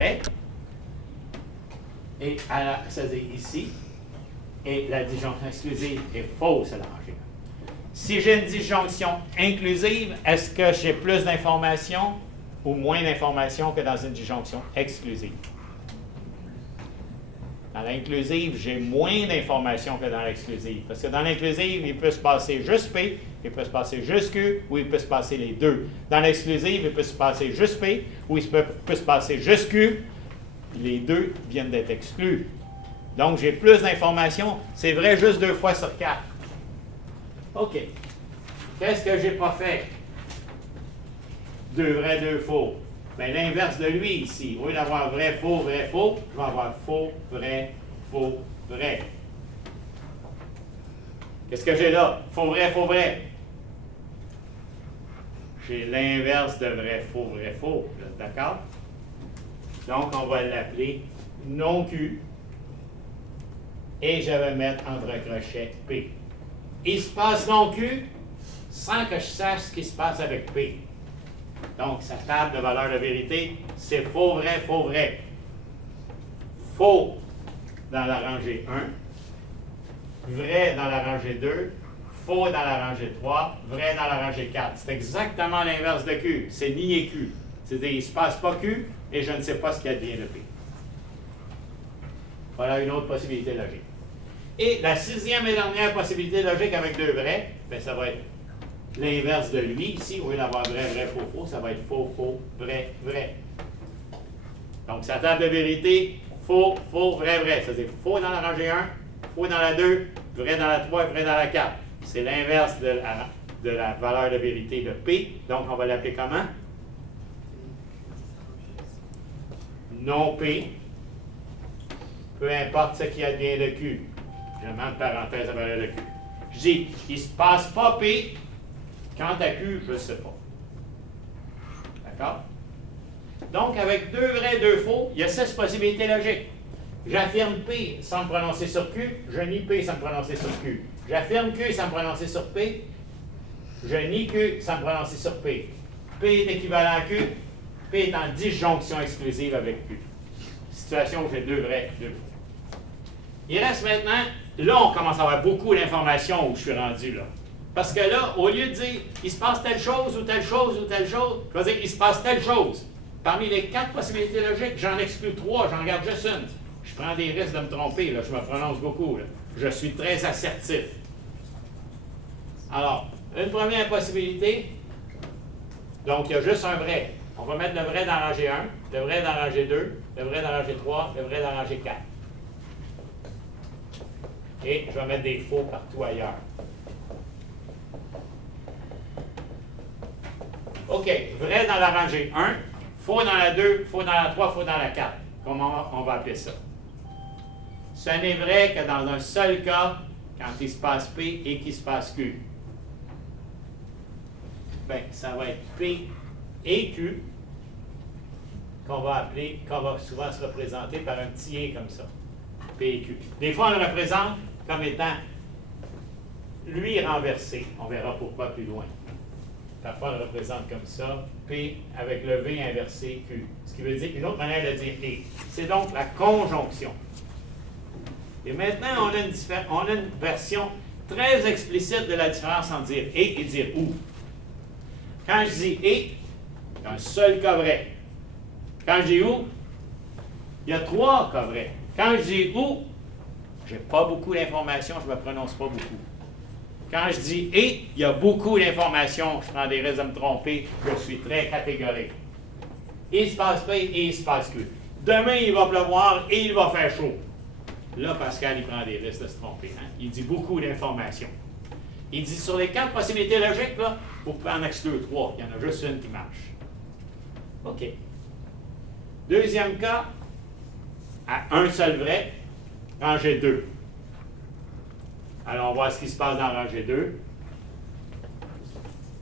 et c'est-à-dire ici, et la disjonction exclusive est fausse à la rangée 1. Si j'ai une disjonction inclusive, est-ce que j'ai plus d'informations ou moins d'informations que dans une disjonction exclusive? Dans l'inclusive, j'ai moins d'informations que dans l'exclusive. Parce que dans l'inclusive, il peut se passer juste P, il peut se passer juste Q, ou il peut se passer les deux. Dans l'exclusive, il peut se passer juste P, ou il peut se passer juste Q. Les deux viennent d'être exclus. Donc, j'ai plus d'informations. C'est vrai juste 2 fois sur 4. OK. Qu'est-ce que j'ai pas fait? 2 vrais, 2 faux. Bien, l'inverse de lui ici. Au lieu d'avoir vrai, faux, je vais avoir faux, vrai, vrai. Qu'est-ce que j'ai là? Faux, vrai, faux, vrai. J'ai l'inverse de vrai, faux, d'accord? Donc, on va l'appeler non Q. Et je vais mettre entre crochets P. Il se passe non Q sans que je sache ce qui se passe avec P. Donc, sa table de valeur de vérité, c'est faux, vrai, faux, vrai. Faux dans la rangée 1, vrai dans la rangée 2, faux dans la rangée 3, vrai dans la rangée 4. C'est exactement l'inverse de Q. C'est nier Q. C'est-à-dire, il ne se passe pas Q et je ne sais pas ce qu'il advient de P. Voilà une autre possibilité logique. Et la 6e et dernière possibilité logique avec 2 vrais, bien, ça va être l'inverse de lui. Ici, au lieu d'avoir vrai, vrai, faux, faux, ça va être faux, faux, vrai, vrai. Donc, sa table de vérité, faux, faux, vrai, vrai. C'est-à-dire faux dans la rangée 1, faux dans la 2, vrai dans la 3 et vrai dans la 4. C'est l'inverse de la valeur de vérité de P. Donc, on va l'appeler comment? Non P. Peu importe ce qui advient de Q. Je mets entre parenthèses la valeur de Q. Je dis, il ne se passe pas P. Quant à Q, je ne sais pas. D'accord? Donc, avec 2 vrais, 2 faux, il y a 6 possibilités logiques. J'affirme P sans me prononcer sur Q, je nie P sans me prononcer sur Q. J'affirme Q sans me prononcer sur P, je nie Q sans me prononcer sur P. P est équivalent à Q, P est en disjonction exclusive avec Q. Situation où j'ai 2 vrais, 2 faux. Il reste maintenant, là on commence à avoir beaucoup d'informations où je suis rendu là. Parce que là, au lieu de dire il se passe telle chose ou telle chose ou telle chose, je vais dire il se passe telle chose. Parmi les 4 possibilités logiques, j'en exclus 3, j'en garde juste une. Je prends des risques de me tromper, là, je me prononce beaucoup. Là. Je suis très assertif. Alors, une première possibilité, donc il y a juste un vrai. On va mettre le vrai dans la rangée 1, le vrai dans la rangée 2, le vrai dans la rangée 3, le vrai dans la rangée 4. Et je vais mettre des faux partout ailleurs. OK, vrai dans la rangée 1, faux dans la 2, faux dans la 3, faux dans la 4. Comment on va appeler ça? Ce n'est vrai que dans un seul cas, quand il se passe P et qu'il se passe Q. Bien, ça va être P et Q, qu'on va souvent se représenter par un petit « et » comme ça. P et Q. Des fois, on le représente comme étant lui renversé. On verra pourquoi plus loin. Parfois, on le représente comme ça, P avec le V inversé Q. Ce qui veut dire une autre manière de dire et. C'est donc la conjonction. Et maintenant, on a une version très explicite de la différence entre dire et dire ou. Quand je dis et, il y a un seul cas vrai. Quand je dis ou, il y a 3 cas vrais. Quand je dis ou, je n'ai pas beaucoup d'informations, je ne me prononce pas beaucoup. Quand je dis « et », il y a beaucoup d'informations, je prends des risques de me tromper, je suis très catégorique. Il se passe P et il se passe Q. Demain, il va pleuvoir et il va faire chaud. Là, Pascal, il prend des risques de se tromper. Hein? Il dit beaucoup d'informations. Il dit sur les 4 possibilités logiques, là, vous pouvez en exclure 3. Il y en a juste une qui marche. OK. Deuxième cas, à un seul vrai, rangée 2. Alors, on va voir ce qui se passe dans la rangée 2.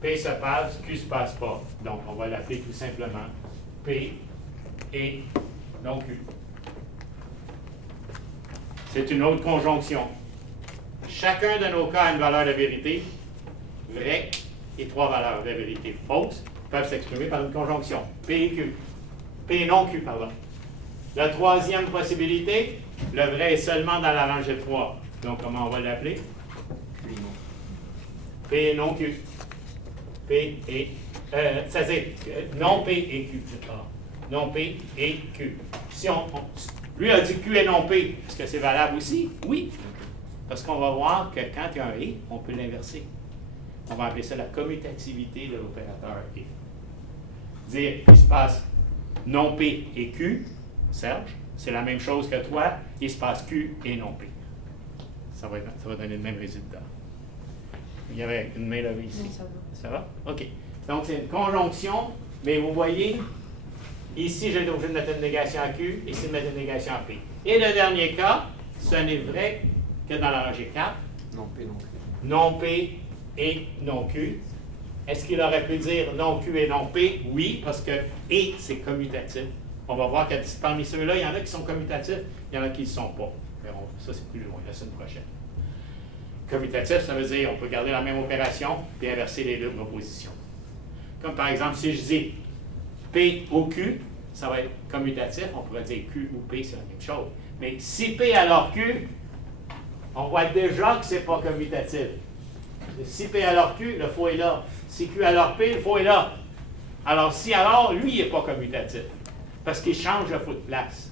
P se passe, Q ne se passe pas. Donc, on va l'appeler tout simplement P et non Q. C'est une autre conjonction. Chacun de nos cas a une valeur de vérité vraie et 3 valeurs de vérité fausses peuvent s'exprimer par une conjonction. P et Q. P et non Q, pardon. La troisième possibilité, le vrai est seulement dans la rangée 3. Donc, comment on va l'appeler? P et non Q. P et... ça c'est non P et Q. Non P et Q. Si lui a dit Q et non P, est-ce que c'est valable aussi? Oui. Parce qu'on va voir que quand il y a un et, on peut l'inverser. On va appeler ça la commutativité de l'opérateur et. Dire il se passe non P et Q, Serge, c'est la même chose que toi, il se passe Q et non P. Ça va donner le même résultat. Il y avait une main levée ici. Non, ça va. Ça va? OK. Donc, c'est une conjonction, mais vous voyez, ici, j'ai été obligé de mettre une négation à Q, ici, de mettre une négation à P. Et le dernier cas, ce n'est vrai que dans la rangée 4. Non P, non Q. Non P et non Q. Est-ce qu'il aurait pu dire non Q et non P? Oui, parce que et, c'est commutatif. On va voir que parmi ceux-là, il y en a qui sont commutatifs, il y en a qui ne le sont pas. Mais ça, c'est plus loin, la semaine prochaine. Commutatif, ça veut dire qu'on peut garder la même opération et inverser les deux propositions. Comme par exemple, si je dis P ou Q, ça va être commutatif. On pourrait dire Q ou P, c'est la même chose. Mais si P alors Q, on voit déjà que ce n'est pas commutatif. Si P alors Q, le faux est là. Si Q alors P, le faux est là. Alors si alors, lui, il n'est pas commutatif. Parce qu'il change le faux de place.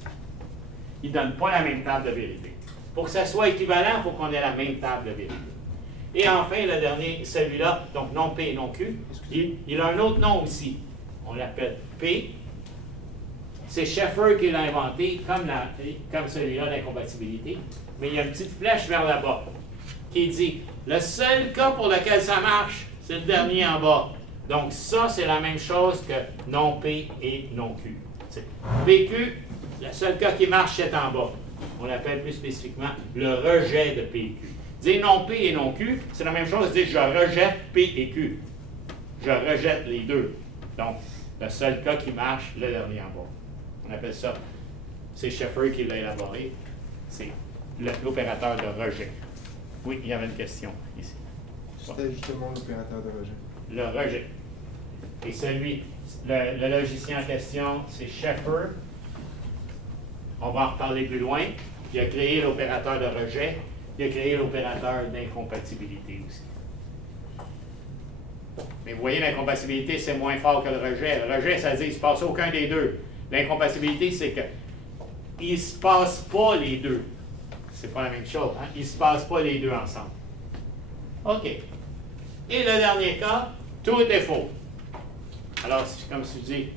Il ne donne pas la même table de vérité. Pour que ça soit équivalent, il faut qu'on ait la même table de vérité. Et enfin, le dernier, celui-là, donc non P et non Q, il a un autre nom aussi. On l'appelle P. C'est Schaeffer qui l'a inventé, comme celui-là d'incompatibilité. Mais il y a une petite flèche vers le bas qui dit le seul cas pour lequel ça marche, c'est le dernier en bas. Donc ça, c'est la même chose que non P et non Q. PQ, le seul cas qui marche, c'est en bas. On l'appelle plus spécifiquement le rejet de P et Q. Dire non P et non Q, c'est la même chose que dire je rejette P et Q. Je rejette les deux. Donc, le seul cas qui marche, le dernier en bas. On appelle ça, c'est Schaeffer qui l'a élaboré, c'est l'opérateur de rejet. Oui, il y avait une question ici. C'était justement l'opérateur de rejet. Le rejet. Et celui, le logicien en question, c'est Schaeffer. On va en reparler plus loin. Il a créé l'opérateur de rejet. Il a créé l'opérateur d'incompatibilité aussi. Mais vous voyez, l'incompatibilité, c'est moins fort que le rejet. Le rejet, ça veut dire qu'il ne se passe aucun des deux. L'incompatibilité, c'est que il ne se passe pas les deux. C'est pas la même chose. Hein? Il ne se passe pas les deux ensemble. OK. Et le dernier cas, tout est faux. Alors, comme je dis,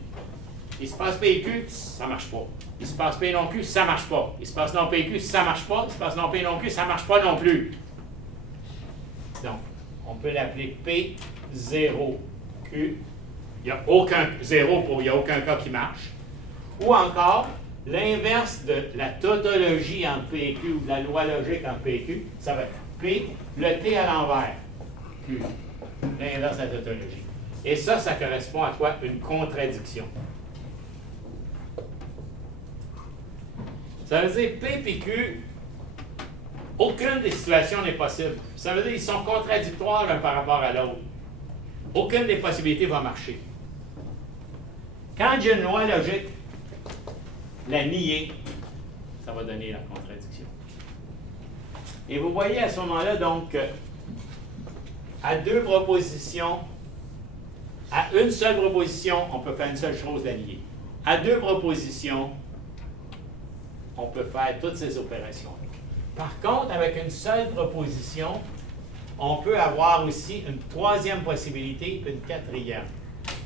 il se passe P et Q, ça ne marche pas. Il se passe P non Q, ça ne marche pas. Il se passe non P et Q, ça ne marche pas. Il se passe non P non Q, ça ne marche pas non plus. Donc, on peut l'appeler P0Q. Il n'y a aucun 0 il n'y a aucun cas qui marche. Ou encore, l'inverse de la tautologie entre P et Q ou de la loi logique entre P et Q, ça va être P, le T à l'envers. Q. L'inverse de la tautologie. Et ça correspond à quoi? Une contradiction. Ça veut dire P et Q, aucune des situations n'est possible. Ça veut dire qu'ils sont contradictoires l'un par rapport à l'autre. Aucune des possibilités va marcher. Quand j'ai une loi logique, la nier, ça va donner la contradiction. Et vous voyez à ce moment-là, donc, à deux propositions, à une seule proposition, on peut faire une seule chose, la nier. À deux propositions, on peut faire toutes ces opérations. Par contre, avec une seule proposition, on peut avoir aussi une troisième possibilité et une quatrième.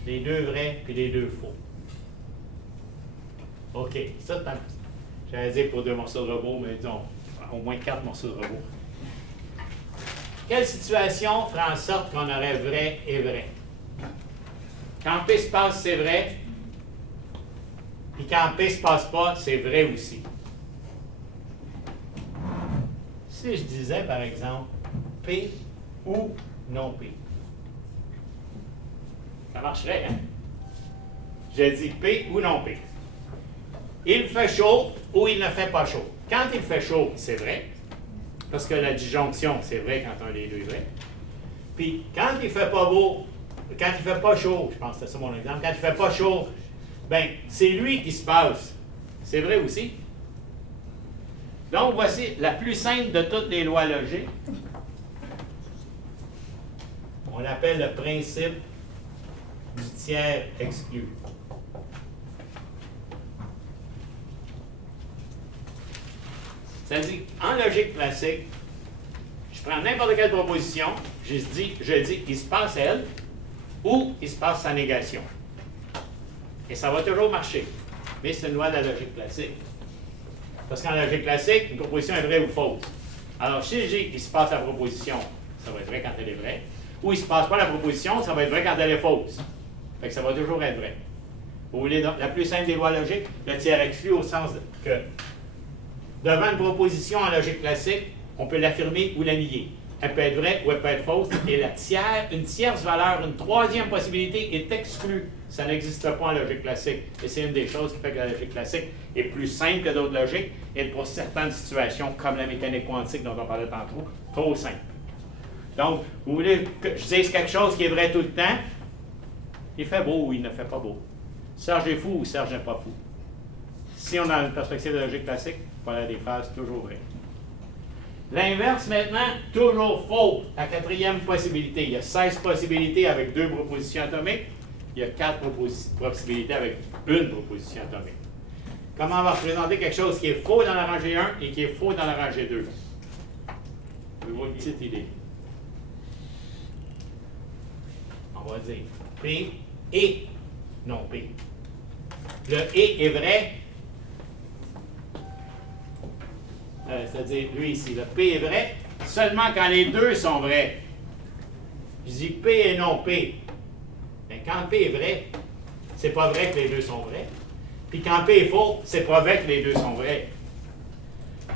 Les deux vrais et les deux faux. OK, ça, j'allais dire pour 2 morceaux de robot, mais disons, au moins 4 morceaux de robot. Quelle situation ferait en sorte qu'on aurait vrai et vrai? Quand P se passe, c'est vrai. Puis quand P ne se passe pas, c'est vrai aussi. Si je disais, par exemple, P ou non P, ça marcherait, hein? Je dis P ou non P. Il fait chaud ou il ne fait pas chaud. Quand il fait chaud, c'est vrai, parce que la disjonction, c'est vrai quand un des deux est vrai. Puis quand il ne fait pas beau, quand il ne fait pas chaud, je pense que c'est ça mon exemple, quand il ne fait pas chaud, bien, c'est lui qui se passe. C'est vrai aussi. Donc, voici la plus simple de toutes les lois logiques. On l'appelle le principe du tiers exclu. C'est-à-dire, en logique classique, je prends n'importe quelle proposition, je dis, il se passe elle, ou il se passe sa négation. Et ça va toujours marcher. Mais c'est une loi de la logique classique. Parce qu'en logique classique, une proposition est vraie ou fausse. Alors, si je dis qu'il se passe la proposition, ça va être vrai quand elle est vraie. Ou il ne se passe pas la proposition, ça va être vrai quand elle est fausse. Fait que ça va toujours être vrai. Vous voulez la plus simple des lois logiques? Le tiers exclu au sens que devant une proposition en logique classique, on peut l'affirmer ou la nier. Elle peut être vraie ou elle peut être fausse. Et une tierce valeur, une troisième possibilité est exclue. Ça n'existe pas en logique classique. Et c'est une des choses qui fait que la logique classique est plus simple que d'autres logiques. Et pour certaines situations, comme la mécanique quantique dont on parlait tantôt, trop simple. Donc, vous voulez que je dise quelque chose qui est vrai tout le temps? Il fait beau ou il ne fait pas beau. Serge est fou ou Serge n'est pas fou. Si on a une perspective de logique classique, il faut avoir des phases toujours vraies. L'inverse maintenant, toujours faux. La quatrième possibilité. Il y a 16 possibilités avec 2 propositions atomiques. Il y a 4 possibilités avec une proposition atomique. Comment on va représenter quelque chose qui est faux dans la rangée 1 et qui est faux dans la rangée 2? Je vous une petite idée. On va dire P et non P. Le et est vrai. C'est-à-dire, lui ici, le P est vrai seulement quand les deux sont vrais. Je dis P et non P. Mais quand P est vrai, c'est pas vrai que les deux sont vrais. Puis quand P est faux, c'est pas vrai que les deux sont vrais.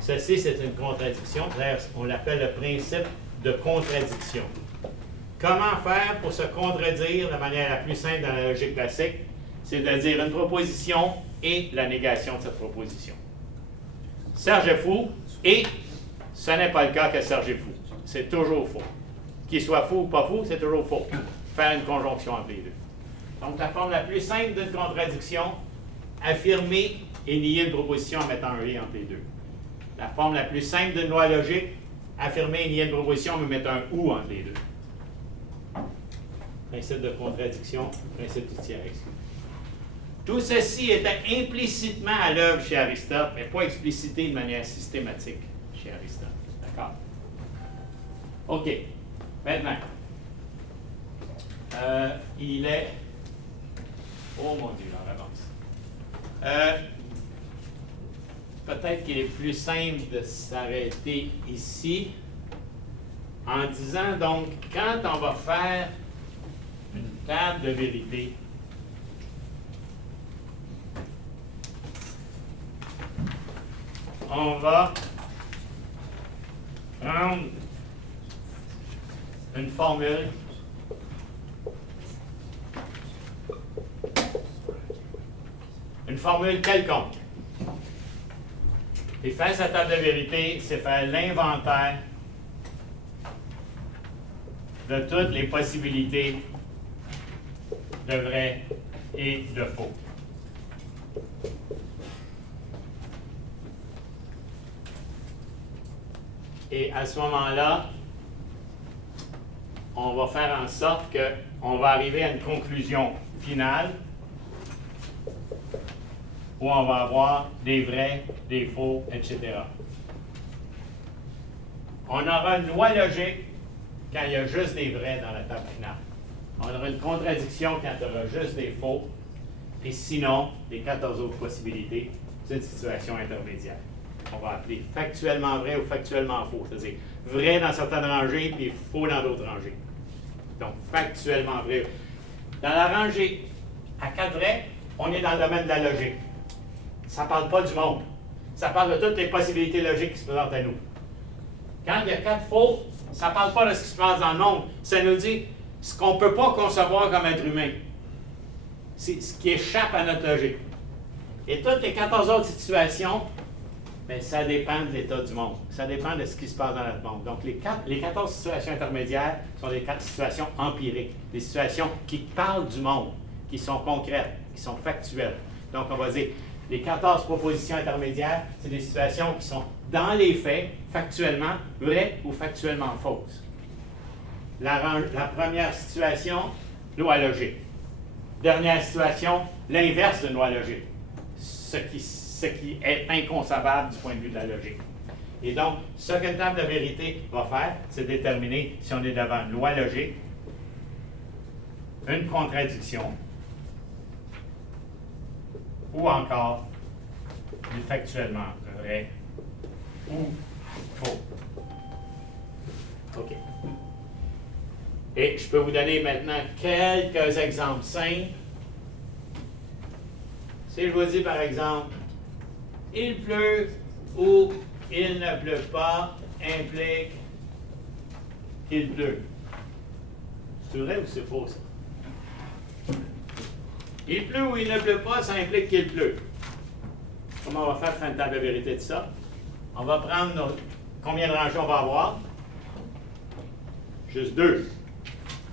Ceci, c'est une contradiction. D'ailleurs, on l'appelle le principe de contradiction. Comment faire pour se contredire de manière la plus simple dans la logique classique? C'est de dire une proposition et la négation de cette proposition. Serge est fou et ce n'est pas le cas que Serge est fou. C'est toujours faux. Qu'il soit fou ou pas fou, c'est toujours faux. Faire une conjonction entre les deux. Donc, la forme la plus simple d'une contradiction, affirmer et nier une proposition en mettant un et entre les deux. La forme la plus simple d'une loi logique, affirmer et nier une proposition en mettant un ou entre les deux. Principe de contradiction, principe du tiers exclu. Tout ceci était implicitement à l'œuvre chez Aristote, mais pas explicité de manière systématique chez Aristote. D'accord? OK. Maintenant, il est... Oh mon Dieu, j'en avance. Peut-être qu'il est plus simple de s'arrêter ici en disant donc, quand on va faire une table de vérité, on va prendre une formule quelconque. Et faire sa table de vérité, c'est faire l'inventaire de toutes les possibilités de vrai et de faux. Et à ce moment-là, on va faire en sorte qu'on va arriver à une conclusion finale où on va avoir des vrais, des faux, etc. On aura une loi logique quand il y a juste des vrais dans la table finale. On aura une contradiction quand il y aura juste des faux. Et sinon, les 14 autres possibilités, c'est une situation intermédiaire. On va appeler factuellement vrai ou factuellement faux. C'est-à-dire vrai dans certaines rangées et faux dans d'autres rangées. Donc, factuellement vrai. Dans la rangée à 4 vrais, on est dans le domaine de la logique. Ça ne parle pas du monde. Ça parle de toutes les possibilités logiques qui se présentent à nous. Quand il y a 4 faux, ça ne parle pas de ce qui se passe dans le monde. Ça nous dit ce qu'on ne peut pas concevoir comme être humain. C'est ce qui échappe à notre logique. Et toutes les 14 autres situations, bien, ça dépend de l'état du monde. Ça dépend de ce qui se passe dans notre monde. Donc, les 14 situations intermédiaires sont des 4 situations empiriques. Des situations qui parlent du monde, qui sont concrètes, qui sont factuelles. Donc, on va dire, Les 14 propositions intermédiaires, c'est des situations qui sont, dans les faits, factuellement vraies ou factuellement fausses. La première situation, loi logique. Dernière situation, l'inverse d'une loi logique. Ce qui est inconcevable du point de vue de la logique. Et donc, ce qu'une table de vérité va faire, c'est déterminer si on est devant une loi logique, une contradiction, ou encore du factuellement vrai ou faux. OK. Et je peux vous donner maintenant quelques exemples simples. Si je vous dis par exemple, il pleut ou il ne pleut pas implique qu'il pleut. C'est vrai ou c'est faux ça? Il pleut ou il ne pleut pas, ça implique qu'il pleut. Comment on va faire pour faire une table de vérité de ça? On va prendre combien de rangées on va avoir? Juste 2.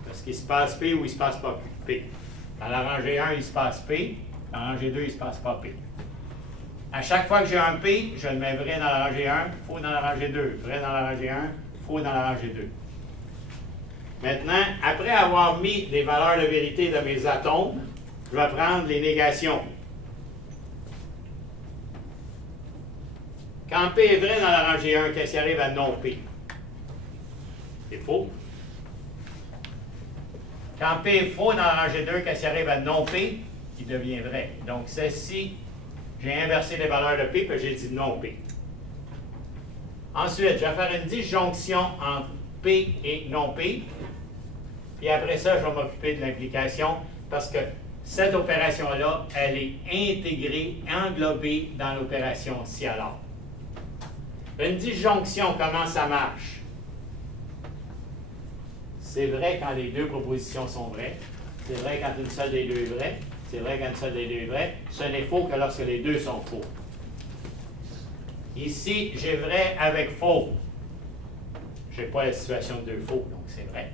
Parce qu'il se passe P ou il ne se passe pas P. Dans la rangée 1, il se passe P. Dans la rangée 2, il ne se passe pas P. À chaque fois que j'ai un P, je le mets vrai dans la rangée 1, faux dans la rangée 2. Vrai dans la rangée 1, faux dans la rangée 2. Maintenant, après avoir mis les valeurs de vérité de mes atomes, je vais prendre les négations. Quand P est vrai dans la rangée 1, qu'est-ce qui arrive à non P? C'est faux. Quand P est faux dans la rangée 2, qu'est-ce qui arrive à non P? Qui devient vrai. Donc, ceci, j'ai inversé les valeurs de P, puis j'ai dit non P. Ensuite, je vais faire une disjonction entre P et non P. Puis après ça, je vais m'occuper de l'implication parce que cette opération-là, elle est intégrée, englobée dans l'opération si alors. Une disjonction, comment ça marche? C'est vrai quand les deux propositions sont vraies. C'est vrai quand une seule des deux est vraie. C'est vrai quand une seule des deux est vraie. Ce n'est faux que lorsque les deux sont faux. Ici, j'ai vrai avec faux. Je n'ai pas la situation de deux faux, donc c'est vrai.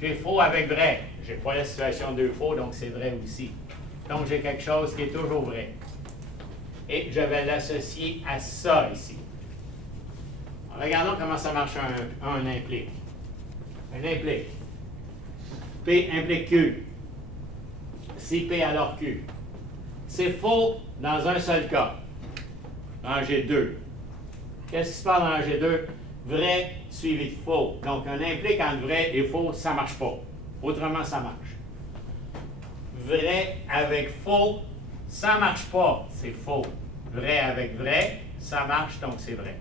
J'ai faux avec vrai. Je n'ai pas la situation de deux faux, donc c'est vrai aussi. Donc j'ai quelque chose qui est toujours vrai. Et je vais l'associer à ça ici. Regardons comment ça marche un implique. Un implique. P implique Q. Si P alors Q. C'est faux dans un seul cas. Rangée 2. Qu'est-ce qui se passe dans rangée 2? Vrai suivi de faux. Donc, un implique entre vrai et faux, ça ne marche pas. Autrement, ça marche. Vrai avec faux, ça ne marche pas. C'est faux. Vrai avec vrai, ça marche, donc c'est vrai.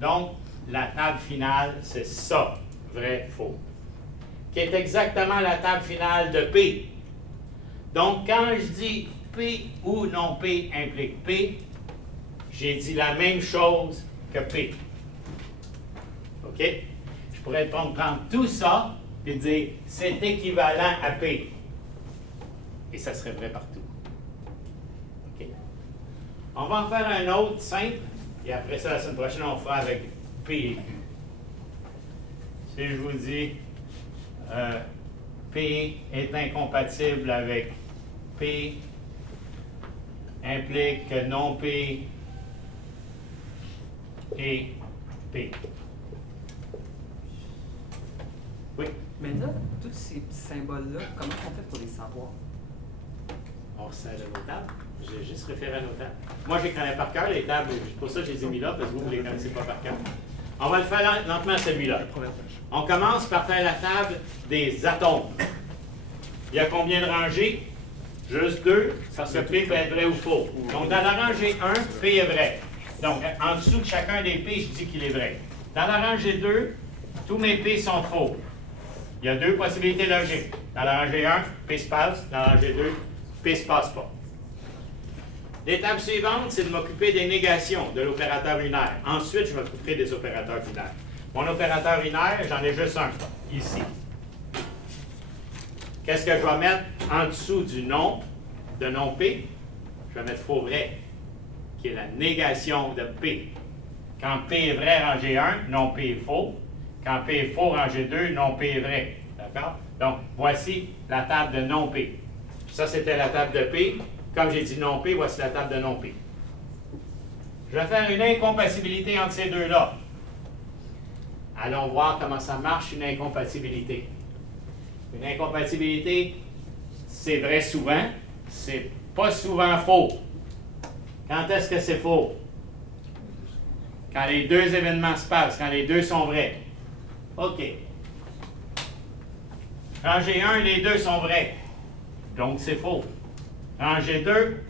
Donc, la table finale, c'est ça. Vrai, faux. Qui est exactement la table finale de P. Donc, quand je dis P ou non P implique P, j'ai dit la même chose que P. OK? Je pourrais prendre tout ça et dire c'est équivalent à P. Et ça serait vrai partout. OK? On va en faire un autre simple, et après ça, la semaine prochaine, on fera avec P et Q. Si je vous dis P est incompatible avec P, implique que non P et P. Oui? Mais là, tous ces symboles-là, comment on fait pour les savoir? On sert de nos tables. J'ai juste référé à nos tables. Moi, je les connais par cœur, les tables. C'est pour ça que je les ai mis là, parce que vous ne les connaissez pas par cœur. On va le faire lentement, celui-là. On commence par faire la table des atomes. Il y a combien de rangées? Juste 2, parce que P peut être vrai ou faux. Donc, dans la rangée 1, P est vrai. Donc, en dessous de chacun des P, je dis qu'il est vrai. Dans la rangée 2, tous mes P sont faux. Il y a deux possibilités logiques. Dans la rangée 1, P se passe. Dans la rangée 2, P ne se passe pas. L'étape suivante, c'est de m'occuper des négations de l'opérateur binaire. Ensuite, je m'occuperai des opérateurs binaires. Mon opérateur binaire, j'en ai juste un, ici. Qu'est-ce que je vais mettre en dessous du nom, de non P? Je vais mettre faux vrai, qui est la négation de P. Quand P est vrai, rangée 1, non P est faux. Quand P est faux, rangée 2, non P est vrai. D'accord? Donc, voici la table de non P. Ça, c'était la table de P. Comme j'ai dit non P, voici la table de non P. Je vais faire une incompatibilité entre ces deux-là. Allons voir comment ça marche, une incompatibilité. Une incompatibilité, c'est vrai souvent, c'est pas souvent faux. Quand est-ce que c'est faux? Quand les deux événements se passent, quand les deux sont vrais. OK. Rangée 1, les deux sont vrais. Donc, c'est faux. Rangée 2,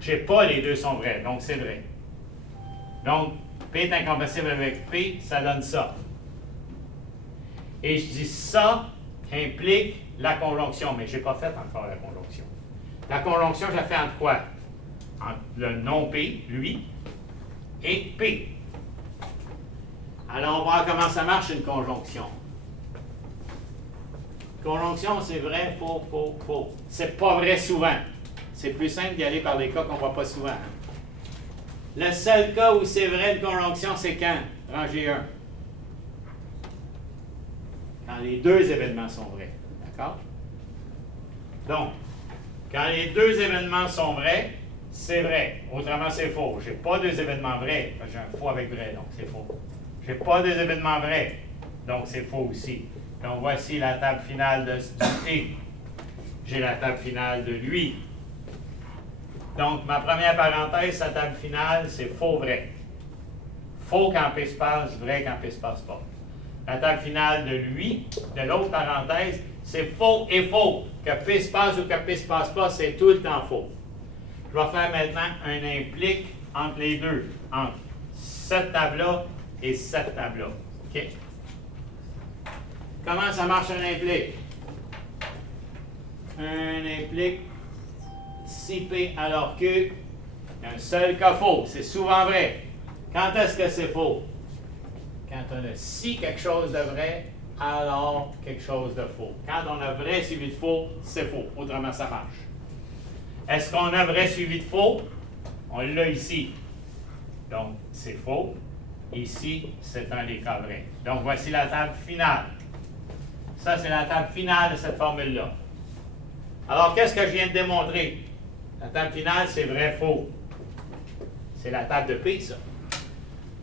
je n'ai pas les deux sont vrais. Donc, c'est vrai. Donc, P est incompatible avec P, ça donne ça. Et je dis ça implique la conjonction, mais je n'ai pas fait encore la conjonction. La conjonction, je la fais entre quoi? Entre le non-P, lui, et P. Alors, on va voir comment ça marche une conjonction. Conjonction, c'est vrai, faux, faux, faux. C'est pas vrai souvent. C'est plus simple d'y aller par des cas qu'on ne voit pas souvent. Le seul cas où c'est vrai une conjonction, c'est quand? Rangée 1. Quand les deux événements sont vrais. D'accord? Donc, quand les deux événements sont vrais, c'est vrai. Autrement, c'est faux. Je n'ai pas deux événements vrais. J'ai un faux avec vrai, donc c'est faux. Je n'ai pas deux événements vrais, donc c'est faux aussi. Donc, voici la table finale de P. J'ai la table finale de lui. Donc, ma première parenthèse, sa table finale, c'est faux-vrai. Faux quand P se passe, vrai quand P se passe pas. La table finale de lui, de l'autre parenthèse, c'est faux et faux. Que P se passe ou que P se passe pas, c'est tout le temps faux. Je vais faire maintenant un implique entre les deux, entre cette table-là et cette table-là. OK? Comment ça marche un implique? Un implique si P alors Q, il y a un seul cas faux. C'est souvent vrai. Quand est-ce que c'est faux? Quand on a si quelque chose de vrai, alors quelque chose de faux. Quand on a vrai suivi de faux, c'est faux. Autrement, ça marche. Est-ce qu'on a vrai suivi de faux? On l'a ici. Donc, c'est faux. Ici, c'est un des cas vrais. Donc, voici la table finale. Ça, c'est la table finale de cette formule-là. Alors, qu'est-ce que je viens de démontrer? La table finale, c'est vrai-faux. C'est la table de P, ça.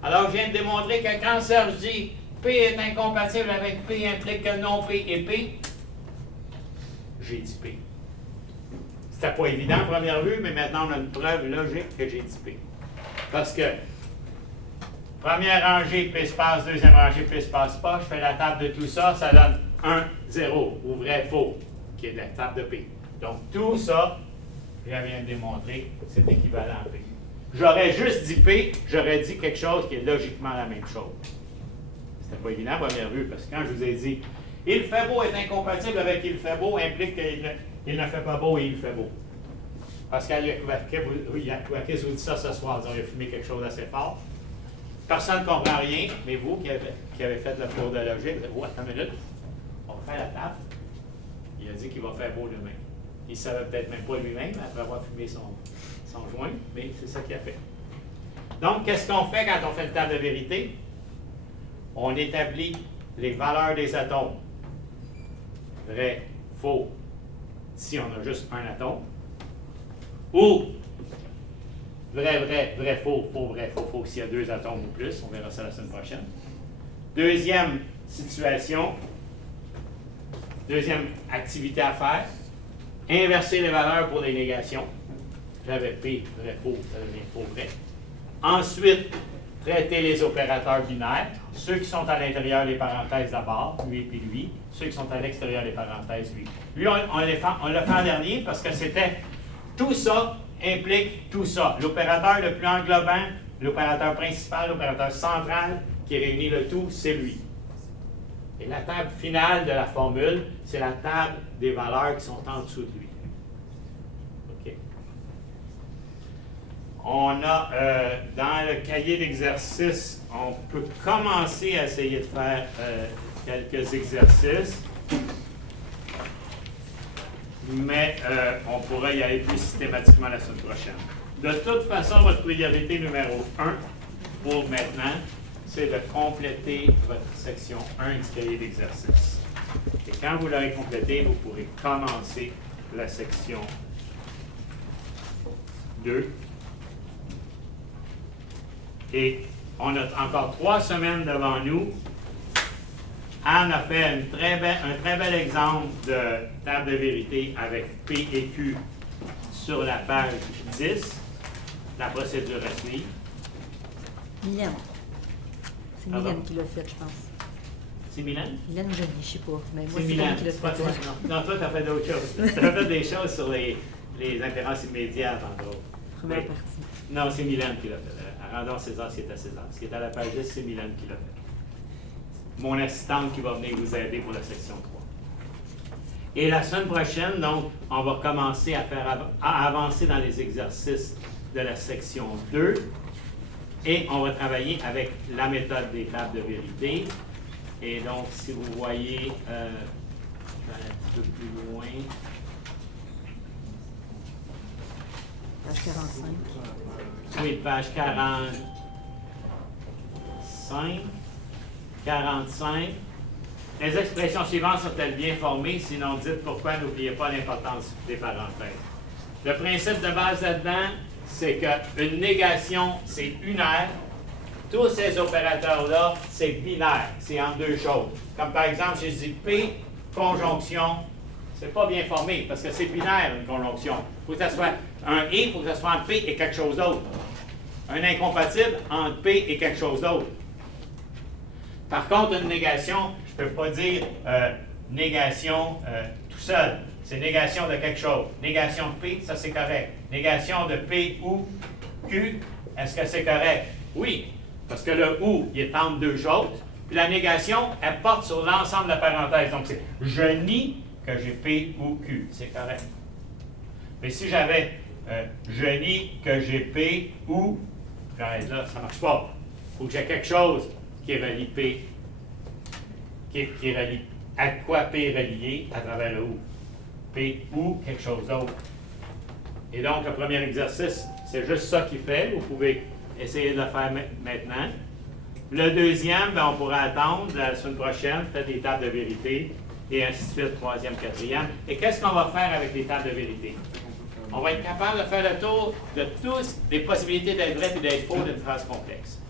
Alors, je viens de démontrer que quand Serge dit P est incompatible avec P implique que non P et P, j'ai dit P. C'était pas évident à première vue, mais maintenant on a une preuve logique que j'ai dit P. Parce que première rangée, P se passe, deuxième rangée, P se passe pas, je fais la table de tout ça, ça donne 1, 0, ou vrai, faux, qui est la table de P. Donc tout ça, je viens de démontrer, c'est équivalent à P. J'aurais juste dit P, j'aurais dit quelque chose qui est logiquement la même chose. C'était pas évident à première vue, parce que quand je vous ai dit il fait beau est incompatible avec il fait beau, implique qu'il ne fait pas beau et il fait beau. Parce qu'à Yakouakis vous dit ça ce soir, ils ont fumé quelque chose d'assez fort. Personne ne comprend rien, mais vous qui avez fait le cours de logique, vous dites, attends une minute, on va faire la table. Il a dit qu'il va faire beau demain. Il ne savait peut-être même pas lui-même après avoir fumé son joint, mais c'est ça qu'il a fait. Donc, qu'est-ce qu'on fait quand on fait une table de vérité? On établit les valeurs des atomes. Vrai, faux, si on a juste un atome. Ou vrai, vrai, vrai, faux, faux, vrai, faux, faux, s'il y a deux atomes ou plus. On verra ça la semaine prochaine. Deuxième situation, deuxième activité à faire, inverser les valeurs pour les négations. J'avais P, vrai, faux, ça devient faux, vrai. Ensuite, traiter les opérateurs binaires, ceux qui sont à l'intérieur des parenthèses d'abord, lui et puis lui, ceux qui sont à l'extérieur des parenthèses, lui. Lui, on l'a fait en dernier parce que c'était tout ça implique tout ça. L'opérateur le plus englobant, l'opérateur principal, l'opérateur central qui réunit le tout, c'est lui. Et la table finale de la formule, c'est la table des valeurs qui sont en dessous de lui. OK. On a, dans le cahier d'exercice, on peut commencer à essayer de faire quelques exercices, mais on pourra y aller plus systématiquement la semaine prochaine. De toute façon, votre priorité numéro 1 pour maintenant, c'est de compléter votre section 1 du cahier d'exercice. Et quand vous l'aurez complété, vous pourrez commencer la section 2. Et on a encore 3 semaines devant nous. Anne a fait un très bel exemple de table de vérité avec P et Q sur la page 10, la procédure à suivre. Mylène. C'est Ah Mylène bon? qui l'a fait, je pense. C'est Mylène? Mylène Joly, je sais pas. Mais moi, C'est c'est Mylène. elle qui l'a C'est pas fait. toi. Non, toi, tu as fait d'autres choses. Tu as fait des choses sur les inférences immédiates, entre autres. Première Oui. partie. Non, c'est Mylène qui l'a fait. Rendons César ce qui est à César. Ce qui est à la page 10, c'est Mylène qui l'a fait. Mon assistante qui va venir vous aider pour la section 3. Et la semaine prochaine, donc, on va commencer à avancer dans les exercices de la section 2 et on va travailler avec la méthode des tables de vérité. Et donc, si vous voyez, je vais aller un petit peu plus loin. Page 45. Oui, page 45. Les expressions suivantes sont-elles bien formées? Sinon, dites pourquoi. N'oubliez pas l'importance des parenthèses. Le principe de base là-dedans, c'est qu'une négation, c'est unaire. Tous ces opérateurs-là, c'est binaire. C'est en deux choses. Comme par exemple, j'ai dit P, conjonction. C'est pas bien formé parce que c'est binaire, une conjonction. Il faut que ça soit un et, il faut que ça soit entre P et quelque chose d'autre. Un incompatible entre P et quelque chose d'autre. Par contre, une négation, je ne peux pas dire négation tout seul. C'est négation de quelque chose. Négation de P, ça c'est correct. Négation de P ou Q, est-ce que c'est correct? Oui, parce que le ou, il est entre deux choses. Puis la négation, elle porte sur l'ensemble de la parenthèse. Donc c'est je nie que j'ai P ou Q. C'est correct. Mais si j'avais je nie que j'ai P ou, j'arrête là, ça ne marche pas. Il faut que j'ai quelque chose qui relie P, qui relie à quoi P est relié à travers le ou. P ou quelque chose d'autre. Et donc, le premier exercice, c'est juste ça qu'il fait. Vous pouvez essayer de le faire maintenant. Le deuxième, ben, on pourra attendre la semaine prochaine, faire des tables de vérité, et ainsi de suite, troisième, quatrième. Et qu'est-ce qu'on va faire avec les tables de vérité? On va être capable de faire le tour de toutes les possibilités d'être vrai et d'être faux d'une phrase complexe.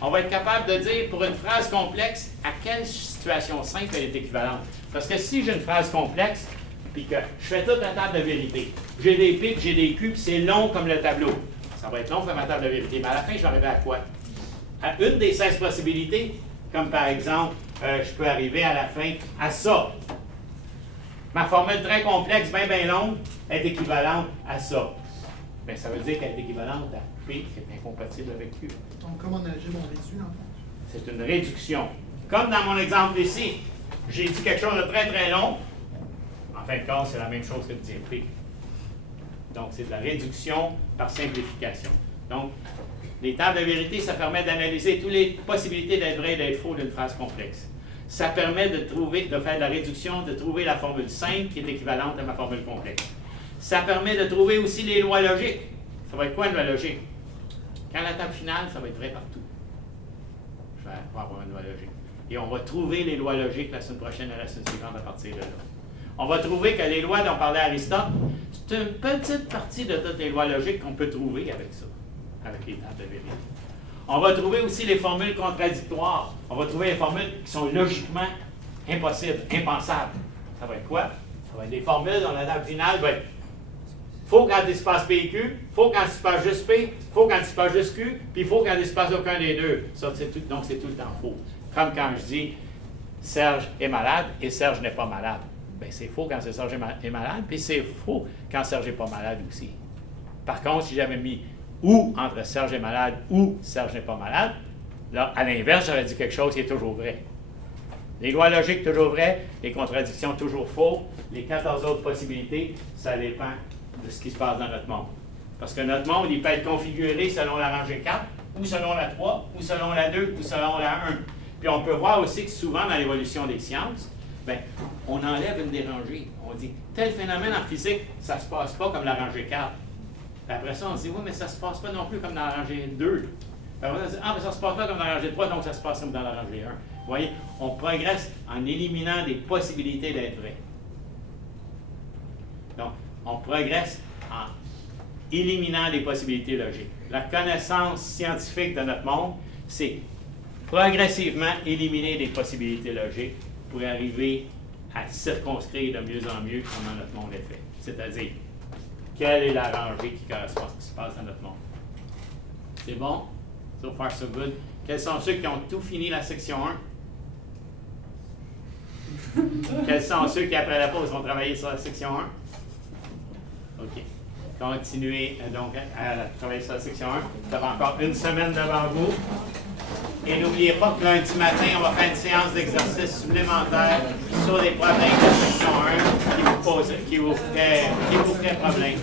On va être capable de dire, pour une phrase complexe, à quelle situation simple elle est équivalente. Parce que si j'ai une phrase complexe, puis que je fais toute la table de vérité, j'ai des P, j'ai des Q, puis c'est long comme le tableau. Ça va être long pour ma table de vérité. Mais à la fin, je vais arriver à quoi? À une des 16 possibilités, comme par exemple, je peux arriver à la fin à ça. Ma formule très complexe, bien longue, est équivalente à ça. Bien, ça veut dire qu'elle est équivalente à P, qui est incompatible avec Q. Donc, comme en algèbre, on réduit, en fait. C'est une réduction. Comme dans mon exemple ici, j'ai dit quelque chose de très long. En fin de compte, c'est la même chose que de dire P. Donc, c'est de la réduction par simplification. Donc, les tables de vérité, ça permet d'analyser toutes les possibilités d'être vrai et d'être faux d'une phrase complexe. Ça permet de faire de la réduction, de trouver la formule simple qui est équivalente à ma formule complexe. Ça permet de trouver aussi les lois logiques. Ça va être quoi une loi logique? Quand la table finale, ça va être vrai partout. Je vais avoir une loi logique. Et on va trouver les lois logiques la semaine prochaine et la semaine suivante à partir de là. On va trouver que les lois dont parlait Aristote, c'est une petite partie de toutes les lois logiques qu'on peut trouver avec ça, avec les tables de vérité. On va trouver aussi les formules contradictoires. On va trouver les formules qui sont logiquement impossibles, impensables. Ça va être quoi? Ça va être des formules dont la table finale va être faut quand il se passe P et Q, faut quand il se passe juste P, faut quand il se passe juste Q, puis faut quand il se passe aucun des deux. Ça, donc c'est tout le temps faux. Comme quand je dis Serge est malade et Serge n'est pas malade. Bien, c'est faux quand Serge est malade, puis c'est faux quand Serge n'est pas malade aussi. Par contre, si j'avais mis ou entre Serge est malade ou Serge n'est pas malade, là, à l'inverse, j'aurais dit quelque chose qui est toujours vrai. Les lois logiques, toujours vraies, les contradictions, toujours faux. Les 14 autres possibilités, ça dépend de ce qui se passe dans notre monde. Parce que notre monde, il peut être configuré selon la rangée 4, ou selon la 3, ou selon la 2, ou selon la 1. Puis on peut voir aussi que souvent dans l'évolution des sciences, bien, on enlève une des rangées. On dit, tel phénomène en physique, ça ne se passe pas comme la rangée 4. Puis après ça, on se dit, oui, mais ça ne se passe pas non plus comme dans la rangée 2. Puis après, on se dit, ah, mais ça ne se passe pas comme dans la rangée 3, donc ça se passe comme dans la rangée 1. Vous voyez, on progresse en éliminant des possibilités d'être vrai. Donc, on progresse en éliminant des possibilités logiques. La connaissance scientifique de notre monde, c'est progressivement éliminer des possibilités logiques pour arriver à circonscrire de mieux en mieux comment notre monde est fait. C'est-à-dire, quelle est la rangée qui correspond à ce qui se passe dans notre monde. C'est bon? So far, so good. Quels sont ceux qui ont tout fini la section 1? Quels sont ceux qui, après la pause, vont travailler sur la section 1? OK. Continuez donc à travailler sur la section 1. Vous avez encore une semaine devant vous. Et n'oubliez pas que lundi matin, on va faire une séance d'exercice supplémentaire sur les problèmes de section 1 qui vous feraient problème.